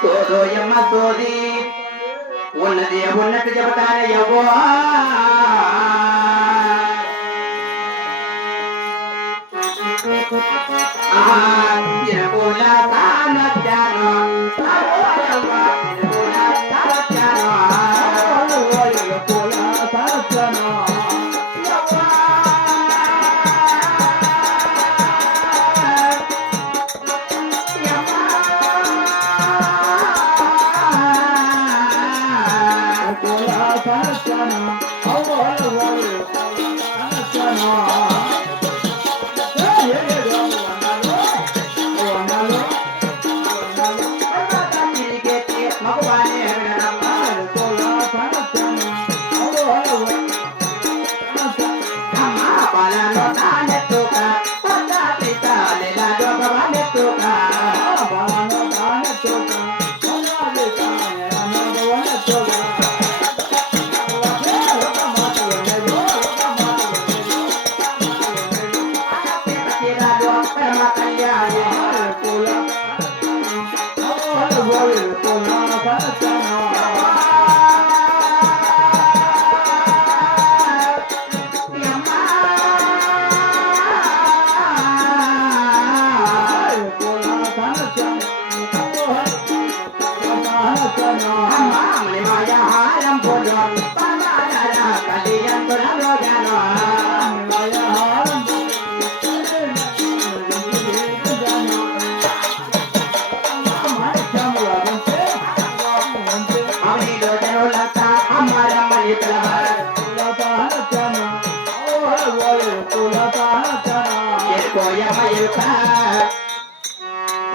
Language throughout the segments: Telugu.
సోదోయమ్మ సోది ఉన్నది ఉన్నట్టు చెబుతానే ఎవ్వో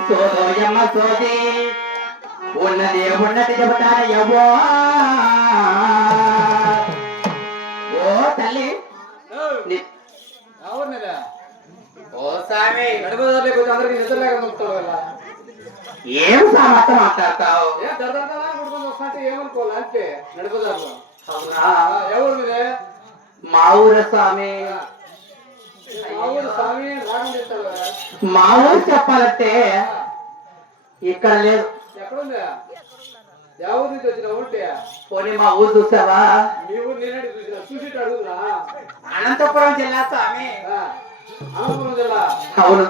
సోదోయమ్మ సోది ఉన్నది ఉన్నది చెబుతాను ఎవ్వో ఓ తల్లి ఓ స్వామి ఏం సామర్థ్యం మాట్లాడతావు ఏమనుకోవాలి అంటే నడుపుదారు ఎవరు మీదే మా ఊరు స్వామి మా ఊరు చెప్పాలంటే ఇక్కడ లేదు ఎవరి నుంచి వచ్చిన ఉంటే పోనీ మా ఊరు చూసావా మీ ఊరు నేనంటే చూసిన చూసి అడుగుతున్నా అనంతపురం జిల్లా స్వామి అనంతపురం జిల్లా అవును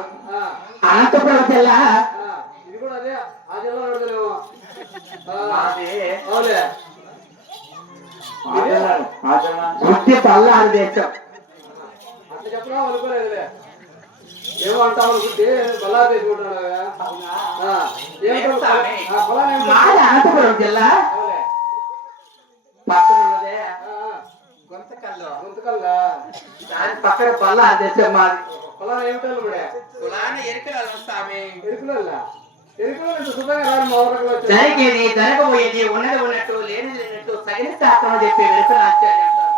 అనంతపురం జిల్లా ఇది కూడా అదే ఆ జిల్లా అడుగులేమో వృత్తి పల్లారు దేశం అట్లా చెప్పరా అనుకోలేదులే ఏమో అంటావు అనుకుంటే బల్లారు తీసుకుంటున్నాడు అనంతపురం జిల్లా పక్కన ఉన్నదే గుంతకల్లా దాని పక్కన పల్లారు దేశం మాది పొలాలు ఏమిటాలు కూడా కులాన ఎరుకలు స్వామి. ఎరుకులల్లా ఎరుకులు శుభ్రంగా రాని మా ఊళ్ళో వచ్చారు. జరిగేది జరగబోయేది ఉన్నది ఉన్నట్టు లేనిది లేనట్టు తగిన శాస్త్రం చెప్పే వెనుకలు ఆచార్య అంటారు.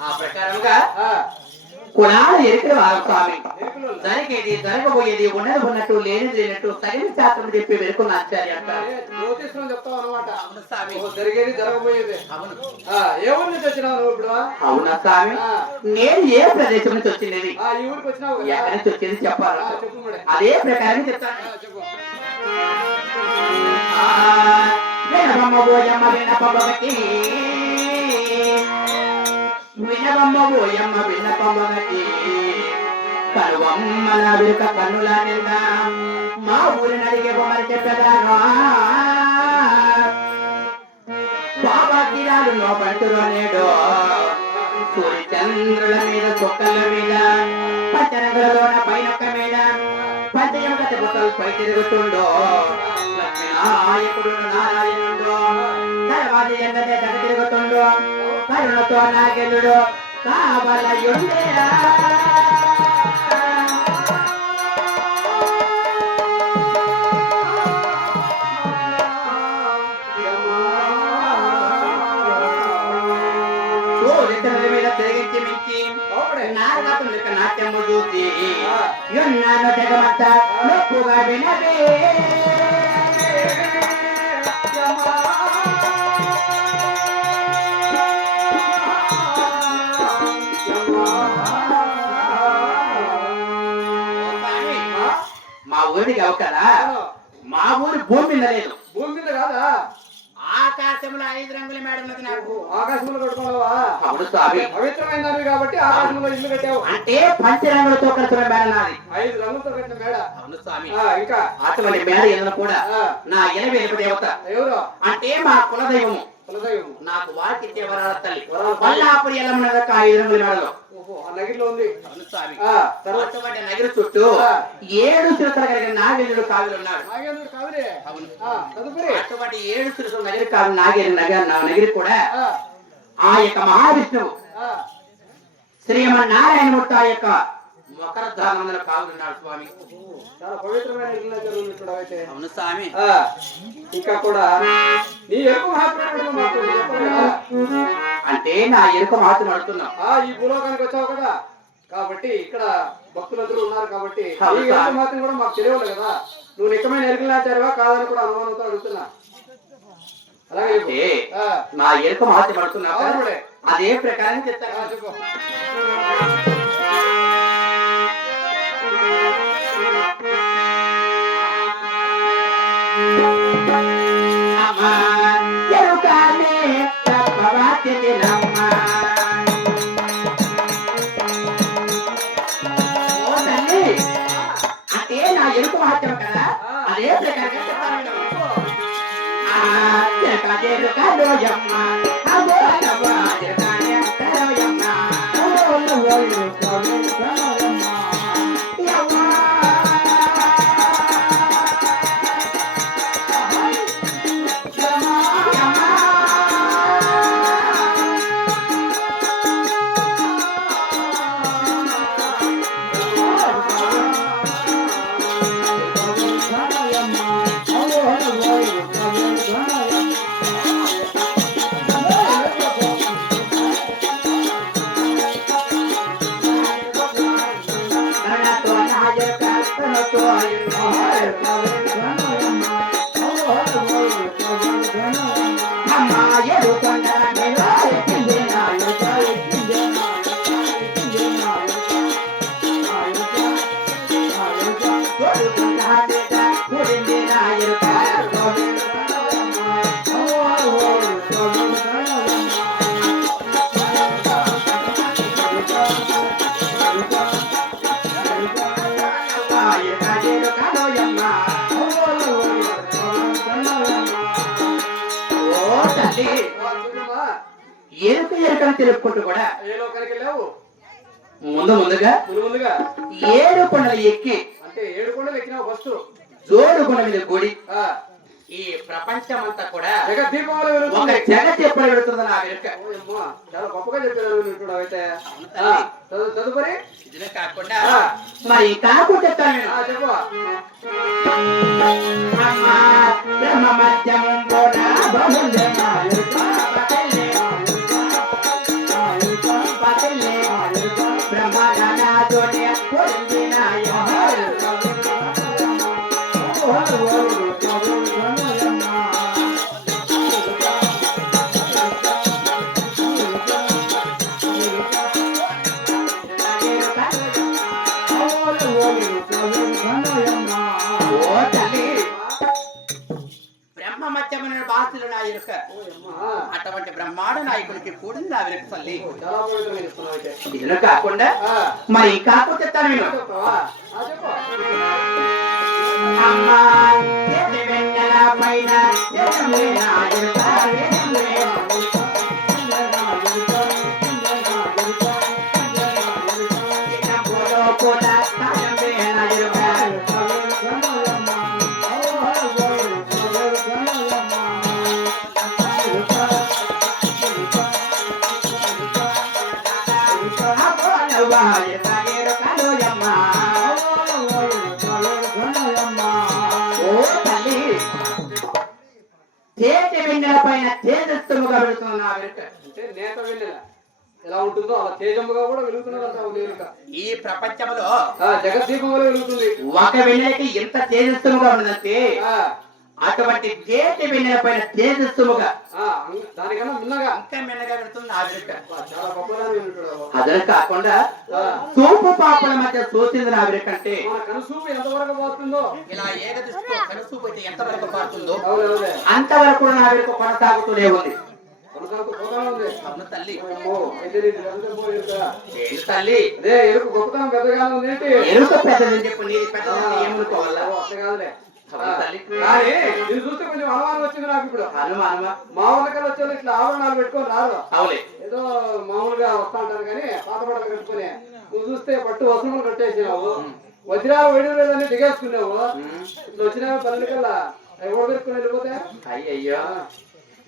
ఆ ప్రకారంగా కులాల ఎరుకలు స్వామి. జరిగేది జరగబోయేది ఉన్నది ఉన్నట్టు లేనిది లేనట్టు తగిన శాస్త్రం చెప్పి వెనుకున్న ఆచార్య అంటారు. జ్యోతిష్యం చెప్తావు అనమాట. అవును స్వామి. జరిగేది జరగబోయేది. అవును. ఏ ఊరు నుంచి వచ్చినావు నువ్వు ఇప్పుడు? అవునా స్వామి. నేను ఏ ప్రదేశం నుంచి వచ్చినది ఈ ఊరికి వచ్చినావు కదా? ఎక్కడి నుంచి వచ్చేది చెప్పాలి. చెప్పు మరి. అదే ప్రకారం చెప్తాను. చెప్పు. వినబమ్మ బోయమ్మ విన్నపమ్మకి, వినబమ్మ బోయమ్మ విన్నపమ్మకి, కనువమ్మల విరుక కన్నుల నిండా మా ఊరిని అడిగే బొమ్మలు చెప్పేదాను. బాబా గిరాలు లోపడుతురో నేడు సూర్య చంద్రుల మీద చుక్కల మీద పంచరంగులలోన పైనొక్క మీద పంచయం కథ బుట్టలు పై తిరుగుతుండో లక్ష్మీనాయకుడు నారాయణుడు తర్వాత ఎందనే తగ తిరుగుతుండో కరుణతో నాగెలుడు కాబలయుండేరా. మీద తిరిగించి మించి నారదాతులు లెక్క నాట్యము చూసి యున్నాను జగమంతా నొప్పుగా వినవే. మా ఊరికి అవు కదా, మా ఊరి భూమి మీద లేదు. భూమి మీద కాదా? ఆకాశంలో 5 రంగుల మేడ ఉన్నది నాకు. ఆకాశంలో కట్టుకున్నావా? అవును స్వామి. పవిత్రమైనవి కాబట్టి ఆకాశంలో ఇల్లు కట్టావు. అంటే పంచరంగులతో కలిసిన మేడ నాది. 5 రంగులతో కట్టిన మేడ. అవును స్వామి. ఇంకా అటువంటి మేడ ఏదైనా కూడా నా ఎనవేలుపు దేవత. ఎవరు? అంటే మా కులదైవము. కులదైవము. నాకు వాకిచ్చే వరాల తల్లి వల్లాపురి ఎల్లమ్మ 5 రంగుల మేడలో. ఓహో, ఆ నగిరిలో ఉంది. అవును స్వామి. తర్వాత నగర చుట్టూ 7 శిరసలు కలిగిన నాగేంద్రుడు కావులు ఉన్నాడు. నాగేంద్రుడు కావిరే. అవును. తదుపరి అటువంటి 7 శిరసలు నగరి కావు నగరి కూడా ఆ యొక్క మహావిష్ణువు శ్రీమన్నారాయణమూర్తి ఆ యొక్క మకర ధానంలో కావులున్నాడు స్వామి. చాలా పవిత్రమైన ఇల్లు జరుగుతుంది ఇక్కడ అయితే. అవును స్వామి. ఇంకా కూడా నీ ఎరుకు మహాత్ముడు మాకు చెప్పరు కదా. అంటే నా ఎరుక మహాత్ముడు అడుగుతున్నావు. ఈ భూలోకానికి వచ్చావు కదా, కాబట్టి ఇక్కడ భక్తులందరూ ఉన్నారు కాబట్టి అవును ఈ ఎరుకు మహాత్ముడు కూడా మాకు తెలియదు కదా. నువ్వు నిజమైన ఎరుకులాచారువా కాదని కూడా అనుమానంతో అడుగుతున్నా. అలాగే అంటే నా ఎరుక మహాత్ముడు అడుగుతున్నావు. అదే ప్రకారం చెప్తాను. చెప్పు. అంటే నా ఎరుక మహత్యం కదా, అదే ప్రకారంగా చెప్తాను. లోకాన్ని తెలుపుకుంటూ కూడా ఏ లోకానికి వెళ్ళావు? ముందుగా ముందుగా 7 కొండలు ఎక్కి అంటే 7 కొండలు ఎక్కినావు ఫస్ట్. జోడు కొండ మీద గుడి. ఆ ఈ ప్రపంచం అంతా కూడా జగద్దీపంలో ఒక వెలుగుతుంది. జగత్ ఎప్పుడు వెళుతుందో నా వెనుక. ఓయమ్మా, చాలా గొప్పగా చెప్పారు ఇప్పుడు అయితే. తదుపరి ఇదినే కాకుండా మరి కాకు చెప్తాను నేను. చెప్పు. అమ్మా బ్రహ్మ మధ్యం బోనా బహుళమా పతల్లే పతల్లే బ్రహ్మ నానా జోనే పొందినాయ బ్రహ్మ మధ్యమైన బాసులు నా యొక్క అటువంటి బ్రహ్మాండ నాయకుడికి కూడింది నా వెనుక తల్లి. చాలా పవిత్రంగా చెప్తున్నావు అయితే. ఇదిలో కాకుండా మరి కాకు చెప్తాను నేను. అమ్మా వెన్నెల పైన చేతి వెన్నెల పైన తేజస్సుముగా వెళుతున్న నా వెనుక. అంటే నేత వెన్నెల ఎలా ఉంటుందో అలా తేజముగా కూడా వెలుగుతున్నదంట. ఈ ప్రపంచంలో జగద్దీపంలో వెలుగుతుంది. ఒక వెన్నెలకి ఎంత తేజస్సుముగా ఉన్నదంటే అటువంటి చేతి వెన్నెల పైన తేజస్సుముగా దానికన్నా మిన్నగా ఇంకా మిన్నగా వెళుతుంది నా వెనుక. చాలా గొప్పగా అదే కాకుండా సూపు పాపల మధ్య సూచింది నా వెనుక. అంటే కనుసూపు ఎంతవరకు పోతుందో, ఇలా ఏకదృష్టితో కనుసూపు అయితే ఎంతవరకు పారుతుందో అంతవరకు నా వెనుక కొనసాగుతూనే ఉంది. అవును తల్లి. తల్లి ఎరుకు గొప్పతనం పెద్దగా ఉంది. ఎరుక పెద్దదని చెప్పు, నీది పెద్దదని ఏమనుకోవాలా? చూస్తే కొంచెం అనుమానం వచ్చింది నాకు ఇప్పుడు. అనుమానమా? మా ఊళ్ళకల్లా వచ్చే ఇట్లా ఆభరణాలు పెట్టుకొని రాదు. అవులే, ఏదో మామూలుగా వస్తా ఉంటారు కానీ పాత బట్టలు కట్టుకుని నువ్వు చూస్తే పట్టు వస్త్రములు కట్టేసినావు, వజ్రాలు వెడివేలన్నీ దిగేసుకున్నావు. ఇట్లా వచ్చినావు పల్లె కల్లా ఎవరు పెట్టుకుని వెళ్ళిపోతే. అయ్యయ్యో,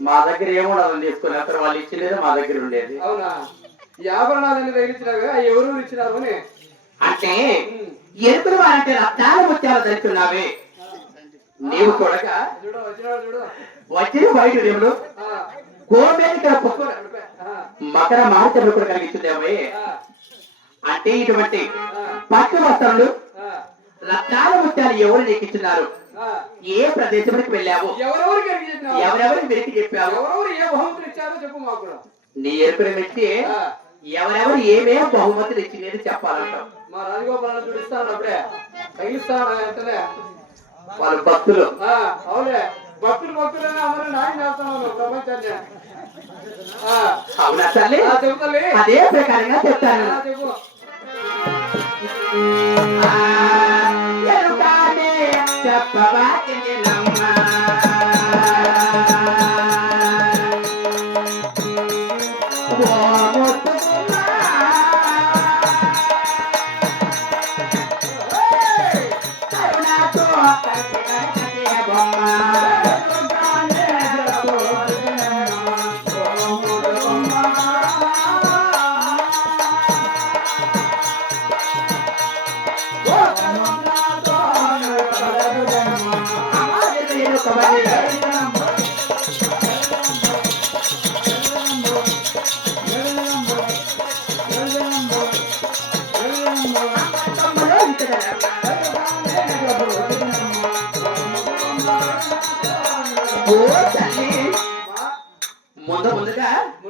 మా దగ్గర ఏముండదు తీసుకుని అక్కడ వాళ్ళు ఇచ్చినది మా దగ్గర ఉండేది. అవునా? ఈ ఆభరణాలన్నీ తగిలించినావు, ఎవరు ఇచ్చినావు అని. అంటే ఎరుకులు అంటే రత్నాల ముత్యాలు ధరిస్తున్నావే నీవు చూడగా వచ్చిన బయట దేవుడు గోమేలిక పొక్కు మకర మహత్యము కూడా కలిగిస్తుందేమే. అంటే ఇటువంటి పట్టు వస్త్రములు రత్నాల ముత్యాలు ఎవరు నీకు ఇచ్చినారు? ఏ ప్రదేశానికి వెళ్ళావు? ఎవరెవరికి వెలికి చెప్పావు? నీ ఎరుకుని మెచ్చి ఎవరెవరు ఏమే బహుమతులు ఇచ్చినది చెప్పాలంటావు. మా రాజగోపాలను చూపిస్తాను అప్పుడే తగిలిస్తాను వెంటనే. వాళ్ళు భక్తులు. అవునే, భక్తులు భక్తులనే అందరూ నాయన చేస్తాను ప్రపంచాన్ని. అవునా తల్లి? చెబుతలే అదే ప్రకారంగా చెప్తాను. చెప్పు. చెప్పవా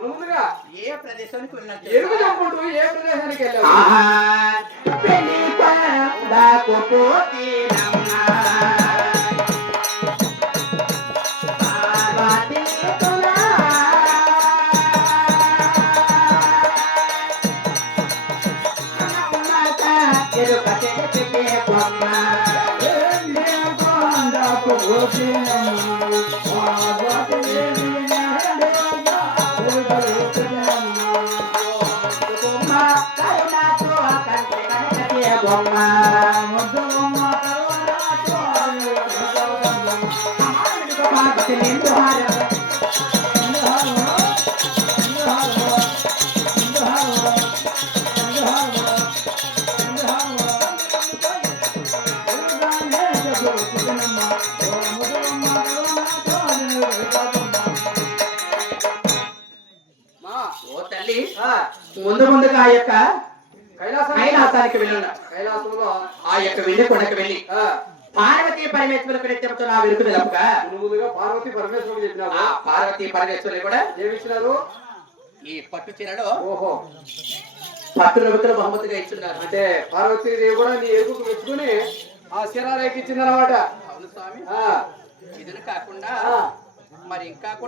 ముందుగా ఏ ప్రదేశానికి ఎరుగు చెప్పుకుంటూ ఏ ప్రదేశానికి వెళ్ళావు? బొమ్మ పార్వతి నిండు హారం మా ఓ తల్లి ఆ, ముందు ముందుగా ఆ యొక్క కైలాసం కైలాసానికి వెళ్ళున్నా కైలాసంలో ఆ యొక్క వెండి కొండకు వెళ్ళి ఆ, పార్వతీ పరమేశ్వరులకు నిత్యముతో నా వెలుగు తెలుపుగా ముందుగా పార్వతి పరమేశ్వరుడు చెప్పినావు ఆ పార్వతీ పరమేశ్వరులు కూడా ఏమిచ్చినారు ఈ పట్టు చీరలో ఓహో పట్టు రవికలు బహుమతిగా ఇస్తున్నారు అంటే పార్వతీదేవి కూడా నీ ఎరుపుకు మెచ్చుకుని ఆ శిరాలు ఎక్కించింది అనమాట అవును స్వామి ఆ ఇదిని కాకుండా ఆ. మరి ఇంకా